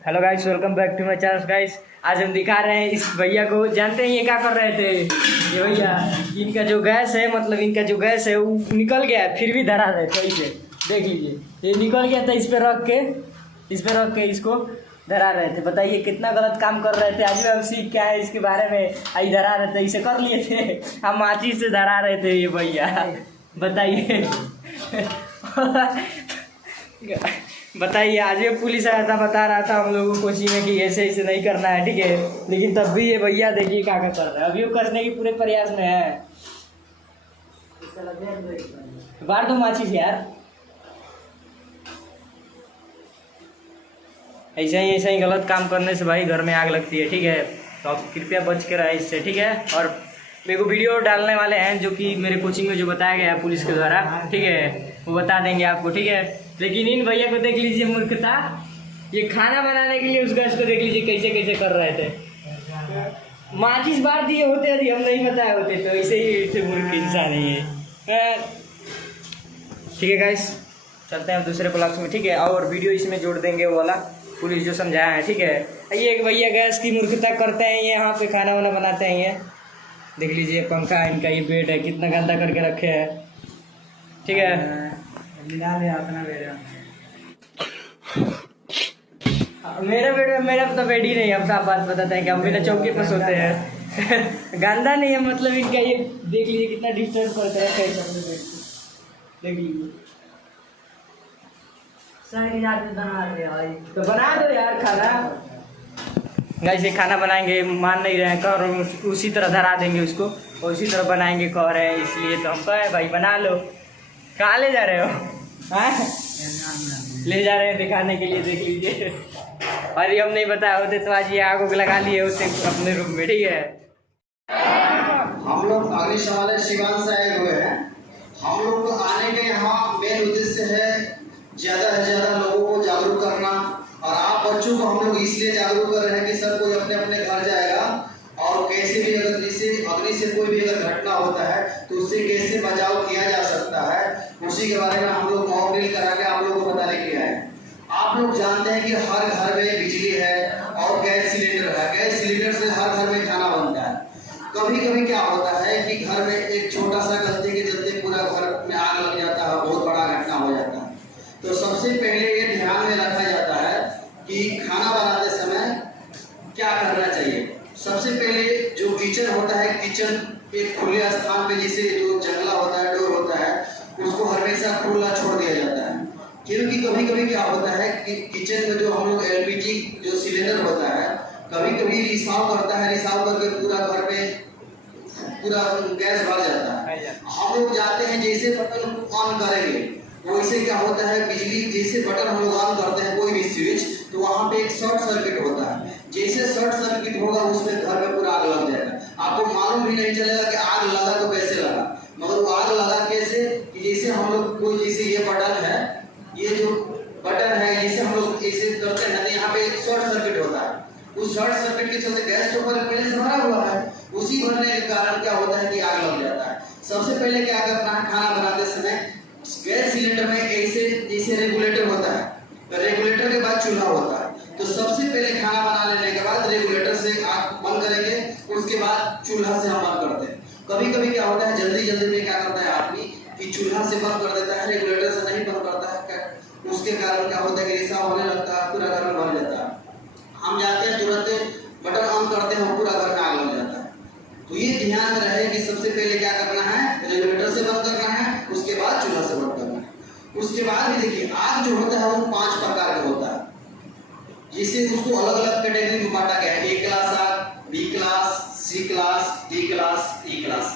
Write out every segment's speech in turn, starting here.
Hello guys, welcome back to my channel guys. आज हम दिखा रहे हैं इस भैया को। जानते हैं ये क्या कर रहे थे? ये भैया इनका जो गैस है, मतलब इनका जो गैस है वो निकल गया है, फिर भी धरा रहे थे। इसे देख लीजिए, ये निकल गया था। इस पे रख के इसको धरा रहे थे। बताइए कितना गलत काम कर रहे थे। आज भी हम सीख क्या है इसके बारे में। आई धरा रहे थे, इसे कर लिए थे। हम माचिस से धरा रहे थे ये भैया। बताइए बताइए। आज ये पुलिस आया था, बता रहा था हम लोगों को कोचिंग में कि ऐसे ऐसे नहीं करना है, ठीक है। लेकिन तब भी ये भैया देखिए क्या कर रहे हैं। अभी वो करने की पूरे प्रयास में है। बार दो माचिस यार। ऐसा ही गलत काम करने से भाई घर में आग लगती है, ठीक है। तो आप कृपया बच के रहे इससे, ठीक है। और मेरे को वीडियो डालने वाले हैं जो कि मेरे कोचिंग में जो बताया गया है पुलिस के द्वारा, ठीक है, वो बता देंगे आपको, ठीक है। लेकिन इन भैया को देख लीजिए, मूर्खता। ये खाना बनाने के लिए उस गैस को देख लीजिए कैसे कैसे कर रहे थे। माचिस बार दिए होते यदि हम नहीं बताए होते तो ऐसे ही मूर्ख इंसान है। ठीक है गाइस, चलते हैं दूसरे ब्लॉग्स में, ठीक है। और वीडियो इसमें जोड़ देंगे वो वाला पुलिस जो समझाया है, ठीक है। ये एक भैया गैस की मूर्खता करते हैं, ये यहाँ पे खाना वाना बनाते हैं। ये देख लीजिए पंखा इनका, ये बेड है कितना गंदा करके रखे हैं, ठीक है। मेरा बेड में मेरा तो बेड ही नहीं। हम साफ बात बताते हैं कि हम बिना चौकी पर सोते हैं। गंदा नहीं है, मतलब इनका ये देख लीजिए कितना डिस्टर्ब करता है। कैसे देख लीजिए, तो बना दो यार खाना। गाइस ये खाना बनाएंगे, मान नहीं रहे हैं, और उसी तरह धरा देंगे उसको और उसी तरह बनाएंगे कह रहे हैं। इसलिए तो हम कहे भाई बना लो। कहाँ ले जा रहे हो? हाँ ले जा रहे हैं दिखाने के लिए, देख लीजिए। और ये हम नहीं बताया होते तो आज ये आग लगा लिए उसे अपने रूम में, ठीक है। हम लोग अग्निशमन शिवान से आए हुए हैं। हम लोग को आने के यहाँ मेन उद्देश्य है ज़्यादा से ज़्यादा लोगों को जागरूक करना। और आप बच्चों को हम लोग इसलिए जागरूक कर रहे हैं कि सब कोई अपने अपने घर जाएगा और कैसे भी अगर अग्नि से कोई भी अगर घटना होता है तो उससे कैसे बचाव किया जा सकता है, उसी के बारे में हम लोग मॉक ड्रिल करा के आप लोगों को बताने के लिए आए। आप लोग जानते हैं कि हर घर में बिजली है और गैस सिलेंडर है। गैस सिलेंडर से हर घर में खाना बनता है। कभी कभी क्या होता है कि घर में एक छोटा सा गलती के चलते पूरा घर में आग लग जाता है, बहुत बड़ा घटना हो जाता है। तो सबसे पहले ये ध्यान में रखा जाता है कि खाना बनाते समय क्या करना चाहिए। सबसे पहले जो किचन होता है, किचन एक खुले स्थान पे, जैसे जो जंगला होता है, डोर होता है, उसको हमेशा खुला छोड़ दिया जाता है। क्योंकि कभी कभी क्या होता है कि किचन में जो हम लोग एलपीजी जो सिलेंडर होता है कभी कभी रिसाव करता है, रिसाव करके पूरा घर में पूरा गैस भर जाता है। हम लोग जाते हैं, जैसे बटन ऑन करेंगे वैसे क्या होता है, बिजली जैसे बटन हम लोग ऑन करते हैं कोई भी स्विच, तो वहाँ पे एक शॉर्ट सर्किट होता है। जैसे शॉर्ट सर्किट होगा उसमें घर में पूरा आग लग जाएगा। आपको मालूम भी नहीं चलेगा कि आग लगा तो कैसे लगा, मगर वो आग लगा कैसे कि जैसे हम लोग कोई, जैसे ये बटन है, ये जो बटन है, जैसे हम लोग ऐसे करते हैं तो यहाँ पे एक शॉर्ट सर्किट होता है। उस शॉर्ट सर्किट के चलते गैस तो पहले से भरा हुआ है, उसी भरने के कारण क्या होता है कि आग लग जाता है। सबसे पहले क्या करना है, खाना बनाते समय गैस सिलेंडर में ऐसे जैसे रेगुलेटर होता है, रेगुलेटर के बाद चूल्हा होता है। तो सबसे पहले खाना बना लेने के बाद रेगुलेटर से आग बंद करेंगे, उसके बाद चूल्हा से हम बंद करते हैं। कभी कभी क्या होता है जल्दी में क्या करता है आदमी कि चूल्हा से बंद कर देता है, रेगुलेटर से नहीं बंद करता है। उसके कारण क्या होता है कि रिसाव होने लगता है, पूरा घर में भर जाता है। हम जाते हैं तुरंत बटन ऑन करते हैं, पूरा घर में आग लग जाता है। तो ये ध्यान में रहे कि सबसे पहले क्या करना है, रेगुलेटर से बंद करना है, उसके बाद चूल्हा से बंद करना है। उसके बाद भी देखिए आग जो होता है वो 5 प्रकार का होता है। जिसे उसको अलग अलग कैटेगरी में बांटा गया है। ए क्लास आग, बी क्लास, सी क्लास, डी क्लास, ई क्लास।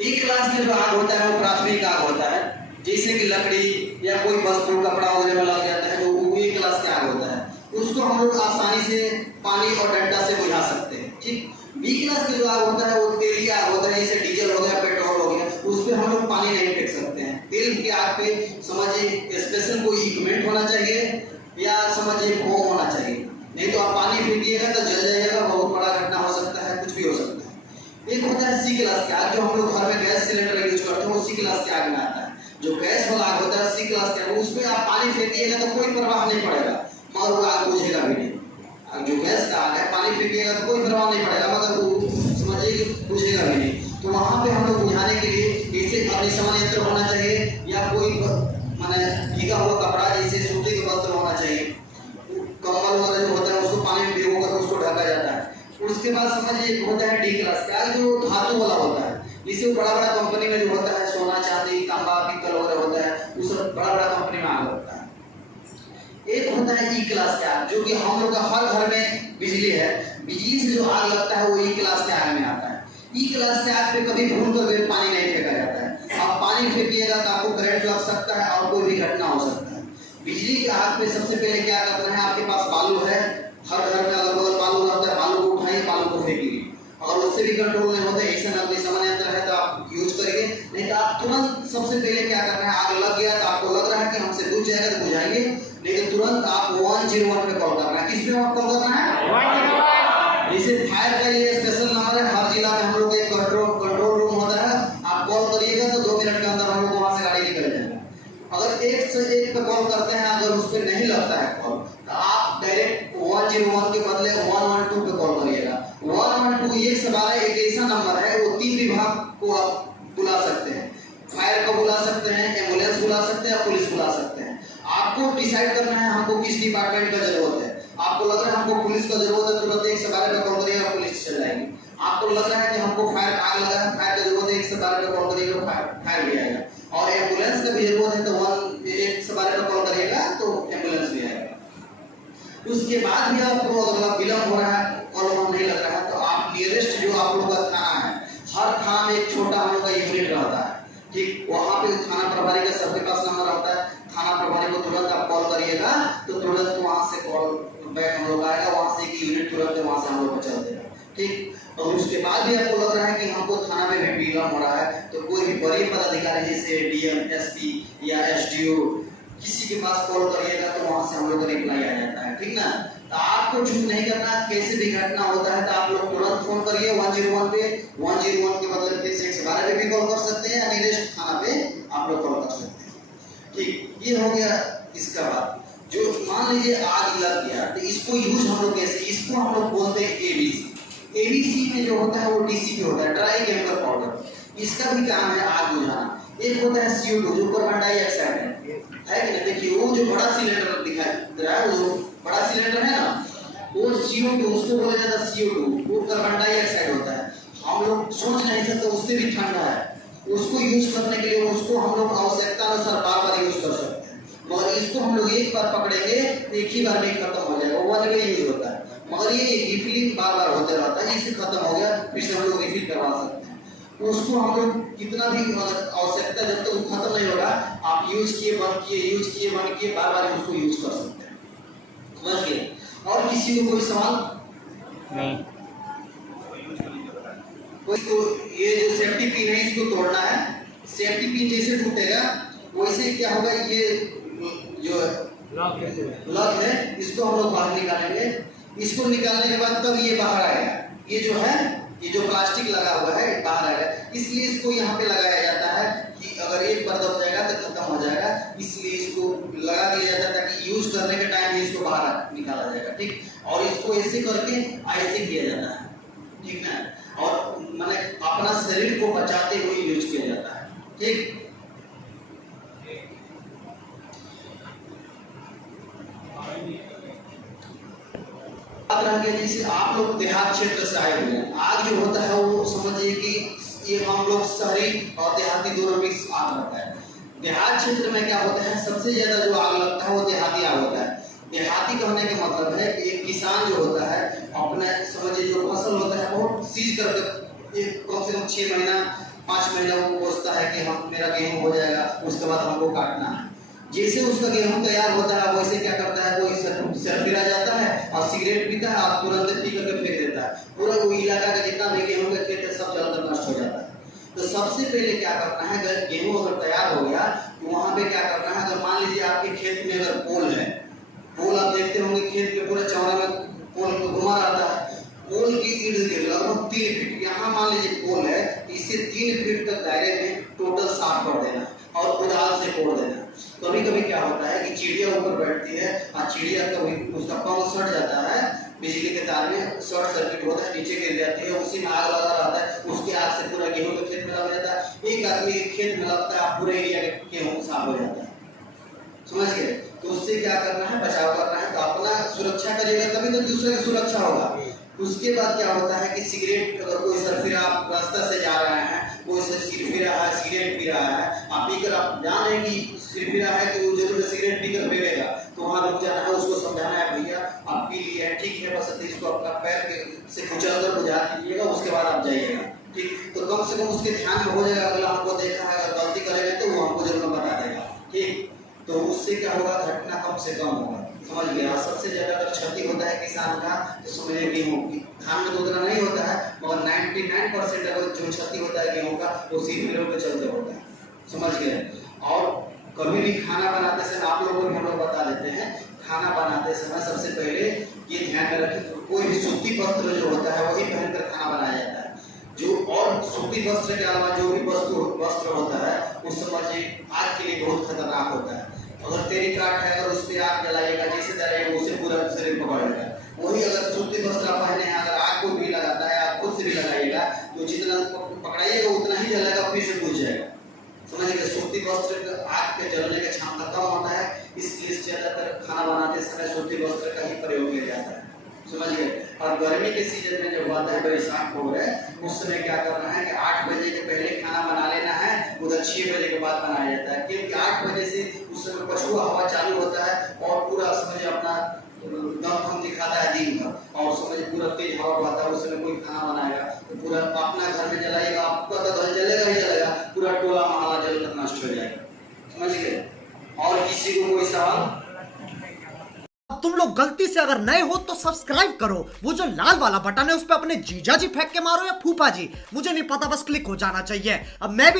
ई क्लास के जो आग होता है वो प्राथमिक आग होता है, जैसे कि लकड़ी या कोई वस्तु कपड़ा वगैरह में लग जाता है, जो वो ए क्लास का आग होता है। उसको हम लोग आसानी से पानी और डंडा से बुझा सकते हैं, ठीक। बी क्लास के जो आग होता है वो तेली आग होता है, जैसे डीजल हो गया, पेट्रोल हो गया, उस पर हम लोग पानी नहीं फेंक सकते हैं। तेल की आग पे समझिए स्पेशल कोई इक्विपमेंट होना चाहिए या समझिए फोम होना चाहिए, नहीं तो आप पानी फेंकिएगा तो जल जाइएगा, बहुत बड़ा घटना हो सकता है, कुछ भी हो सकता है। एक होता है सी क्लास की आग, जो हम लोग घर में गैस सिलेंडर यूज करते हैं, वो सी क्लास की आग में आता है। जो गैस वाला आग होता है सी क्लास की आग, उसमें आप पानी फेंकिएगा तो कोई प्रभाव नहीं पड़ेगा, मगर वो आग बुझेगा भी नहीं। फेंकिएगा तो कोई फर्क नहीं पड़ेगा, मगर वो समझिए कि बुझेगा भी नहीं। तो वहाँ पे हम लोग बुझाने के लिए जैसे अग्निशमन यंत्र होना चाहिए या कोई माने भीगा हुआ कपड़ा जैसे सूती के वस्त्र होना चाहिए, कम्बल वगैरह जो होता है उसको पानी में भिगो कर उसको ढका जाता है। उसके बाद समझिए होता है डी क्लास का जो धातु वाला होता है, जिसे बड़ा बड़ा कंपनी में जो होता है सोना चांदी तांबा पीतल वगैरह होता है, वो सब बड़ा बड़ा कंपनी में आग लगता है। एक होता है ई क्लास का आग, जो कि हम लोग का हर घर में बिजली है, बिजली से जो आग लगता है वो ई क्लास के आग में आता है। ई क्लास के आग पे कभी भूल कर पानी नहीं फेंका जाता है। आप पानी फेंकिएगा तो आपको करंट लग सकता है और कोई भी घटना हो सकता है। बिजली के आग पे सबसे पहले क्या करना है, आपके पास बालू है, हर घर में अगर बगल बालू रहता है, बालू को उठाइए, बालू को फेंकिए। अगर उससे भी कंट्रोल नहीं होता, ऐसा अग्निशमन यंत्र है तो आप यूज करिए, नहीं तो आप तुरंत सबसे पहले क्या करना है, आग लग गया तो आपको लग रहा है कि हमसे बुझ जाएगा तो बुझाइए, नहीं तो तुरंत आप 101 पे कॉल करना है। किस पे आप कॉल करना है? 101। जैसे फायर का ये स्पेशल नंबर है, हर जिला में हम लोग एक कंट्रोल रूम होता है, आप कॉल करिएगा तो 2 मिनट के अंदर हम लोग वहां से गाड़ी निकल जाएगा। अगर 1 से 1 पे कॉल करते हैं, अगर उस पे नहीं लगता है कॉल, तो आप डायरेक्ट 101 के बदले 112 पे कॉल करिएगा। 112 112 एक ऐसा नंबर है, वो 3 विभाग को आप बुला सकते हैं, फायर को बुला सकते हैं, एम्बुलेंस बुला सकते हैं, पुलिस बुला सकते हैं। आपको डिसाइड करना है हमको किस डिपार्टमेंट का जरूरत है। आपको लग रहा है हमको पुलिस का जरूरत है, तुरंत 112 पे कॉल करिएगा, पुलिस चल जाएगी। आपको लग रहा है कि हमको फायर आग लगा है, फायर का जरूरत है, 112 पे कॉल करिएगा, फायर भी आएगा। और एम्बुलेंस का भी जरूरत है तो 112 पे कॉल करिएगा तो एम्बुलेंस भी आएगा। उसके बाद भी आपको अगर विलम्ब हो रहा है, कॉल नहीं लग रहा है, तो आप नियरेस्ट जो आप लोग का थाना है, हर थाना में एक छोटा हम लोग का यूनिट रहता है, ठीक, वहाँ पे थाना प्रभारी का सबके पास नंबर रहता है। थाना प्रभारी को तुरंत आप कॉल करिएगा तो तुरंत वहाँ से कॉल बैक हम लोग आएगा, वहाँ से एक यूनिट तुरंत वहाँ से हम लोग को चल देगा, ठीक। और उसके बाद भी आपको लग रहा है कि हमको थाना में भी विलम्ब हो रहा है, तो कोई भी बड़े पदाधिकारी जैसे डीएम, एसपी या एसडीओ किसी के पास कॉल करिएगा तो वहाँ से हम लोग का रिप्लाई आ जाता है, ठीक ना। तो आपको चूक नहीं करना, कैसे भी घटना होता है तो आप लोग तुरंत फोन करिए 101 पे, 101 के बदले फिर से 112 पे भी कॉल कर सकते हैं या नियरेस्ट थाना पे आप लोग कॉल कर सकते हैं, ठीक। ये हो गया। इसका बाद जो मान लीजिए आग लग गया तो इसको यूज हम लोग कैसे, इसको हम लोग बोलते हैं एबीसी। एबीसी में जो होता है वो डीसीपी होता है, ड्राई केमिकल पाउडर। इसका भी काम है आग बुझाना। एक होता है CO2 जो कार्बन डाइऑक्साइड है कि नहीं, देखिए वो जो बड़ा सिलेंडर दिखाई दे रहा है, वो बड़ा सिलेंडर है ना, वो CO2 उसको बोला जाता है CO2, वो कार्बन डाइऑक्साइड होता है। हम लोग सोच नहीं सकते, उससे भी ठंडा है, उसको यूज करने के लिए उसको हम लोग आवश्यकता अनुसार बार बार यूज कर सकते हैं, मगर इसको हम लोग एक बार पकड़ेंगे तो एक ही बार में खत्म हो जाएगा, वन वे यूज होता है। मगर ये रिफिलिंग बार बार होते रहता है, इससे खत्म हो गया फिर से हम लोग रिफिल करवा सकते हैं। उसको हम लोग कितना भी आवश्यकता जब तक वो खत्म नहीं होगा, आप यूज किए बंद किए, यूज किए बंद किए, बार बार उसको यूज कर सकते हैं, समझ गए। और किसी को कोई सवाल नहीं? कोई तो ये जो सेफ्टी पिन है इसको तोड़ना है। सेफ्टी पिन जैसे टूटेगा वैसे क्या होगा, ये जो लॉक है इसको हम लोग बाहर निकालेंगे। इसको निकालने के बाद तब ये बाहर आएगा, ये जो है ये जो प्लास्टिक लगा हुआ है बाहर आएगा, इसलिए इसको यहाँ पे लगाया जाता है कि अगर एक बार दब जाएगा तो खत्म हो जाएगा, इसलिए इसको लगा दिया जाता है ताकि यूज करने के टाइम ही इसको बाहर निकाला जाएगा, ठीक। और इसको ऐसे करके ऐसे किया जाता है, ठीक ना, और माने अपना शरीर को बचाते हुए यूज किया जाता है, ठीक। जैसे आप लोग देहात क्षेत्र से आए हुए हैं, आग जो होता है वो समझिए कि ये हम लोग शहरी और देहाती दोनों मिक्स आग होता है। देहात क्षेत्र में क्या होता है, सबसे ज्यादा जो आग लगता है वो देहाती आग होता है। देहाती कहने का मतलब है कि एक किसान जो होता है अपने समझिए जो फसल होता है वो सीज करके एक कम से कम 6 महीना 5 महीना वो सोचता है कि हम मेरा गेहूं हो जाएगा, उसके बाद हमको काटना है। जैसे उसका गेहूं तैयार होता है वैसे क्या करता है, कोई सरफिरा जाता है और सिगरेट पीता है और तुरंत पी करके फेंक देता है, पूरा वो इलाका का जितना भी गेहूं का खेत है सब जलकर नष्ट हो जाता है। तो सबसे पहले क्या करना है, अगर गेहूं अगर तैयार हो गया तो वहां पे क्या करना है, अगर मान लीजिए आपके खेत में अगर पोल है, पोल आप देखते होंगे खेत में पूरे चौड़ा में पोल घुमा रहता है, पोल के इर्द गिर्द लगभग 3 फीट, यहाँ मान लीजिए पोल है, इसे 3 फीट तक दायरे में टोटल साफ कर देना और कुदाल से तोड़ देना। कभी कभी क्या होता है कि चिड़िया ऊपर बैठती है और चिड़िया कभी उसका पंख सट जाता है बिजली के तार में शॉर्ट सर्किट होता है, नीचे गिर जाती है, उसी में आग लगा रहता है, उसकी आग से पूरा गेहूं के खेत में लग जाता है। एक आदमी के खेत में लगता है, पूरे एरिया के गेहूं साफ हो जाता है। समझ गए? तो उससे क्या करना है, बचाव करना है। तो अपना सुरक्षा करिएगा तभी तो दूसरे की सुरक्षा होगा। उसके बाद क्या होता है कि सिगरेट, अगर कोई सरफिरा आप रास्ता से जा रहे हैं, कोई सिरफिरा है, सिगरेट पी रहा है, आप पीकर आप जान रहे कि सिरफिरा है कि वो जरूर सिगरेट पीकर पीएगा, तो वहाँ रुक जाना है, उसको समझाना है, भैया आप पी लिए हैं, ठीक है, बस इसको अपना पैर से कुचल कर बुझा दीजिएगा, उसके बाद आप जाइएगा। ठीक, तो कम से कम उसके ध्यान में हो जाएगा, अगला हमको देखा है, अगर गलती करेगा तो वो हमको जरूर बता देगा। ठीक, तो उससे क्या होगा, घटना कम से कम होगा। समझ गया? सबसे ज्यादा अगर क्षति होता है किसान का तो समझिए गेहूं की। धान में तो उतना नहीं होता है, मगर 99% अगर जो क्षति होता है गेहूं का वो सीधे के चलते होता है। समझ गए? और कभी भी खाना बनाते समय आप लोगों को हम लोग बता देते हैं, खाना बनाते समय सबसे पहले ये ध्यान में रखें, कोई भी सूती वस्त्र जो होता है वही पहनकर खाना बनाया जाता है। जो और सूती वस्त्र के अलावा जो भी वस्त्र होता है उस समझिए आग के लिए बहुत खतरनाक होता है। अगर तेरी काट है और उस पर आग जलाइएगा, जैसे जलाइएगा उसे पूरा शरीर पकड़ेगा। वही अगर सूती वस्त्र पहने हैं, अगर आग को भी लगाता है, आप खुद से भी लगाइएगा, तो जितना पकड़ाइएगा उतना ही जलेगा, फिर से बुझ जाएगा। समझिए? सूती वस्त्र आग के जलने का क्षमता कम होता है, इसलिए ज्यादातर खाना बनाते समय सूती वस्त्र का ही प्रयोग किया जाता है। समझ गए? और गर्मी के सीजन में जब आता है बैसाख हो रहा है, उस समय क्या करना है कि 8 बजे के पहले खाना बना लेना है, उधर 6 बजे के बाद बनाया जाता है, क्योंकि 8 बजे से उस समय पछुआ हवा चालू होता है और पूरा समझिए अपना दम दिखाता है दिन भर, और समझिए पूरा तेज हवा बहता है, उस समय कोई खाना बनाएगा तो पूरा अपना घर में जलाएगा, आपका तो घर जलेगा ही जलेगा, पूरा टोला महला जलकर नष्ट हो जाएगा। समझ गए? और किसी को कोई सवाल? तुम लोग गलती से अगर नए हो तो सब्सक्राइब करो, वो जो लाल वाला बटन है उस पर अपने जीजा जी फेंक के मारो या फूफा जी, मुझे नहीं पता, बस क्लिक हो जाना चाहिए। अब मैं भी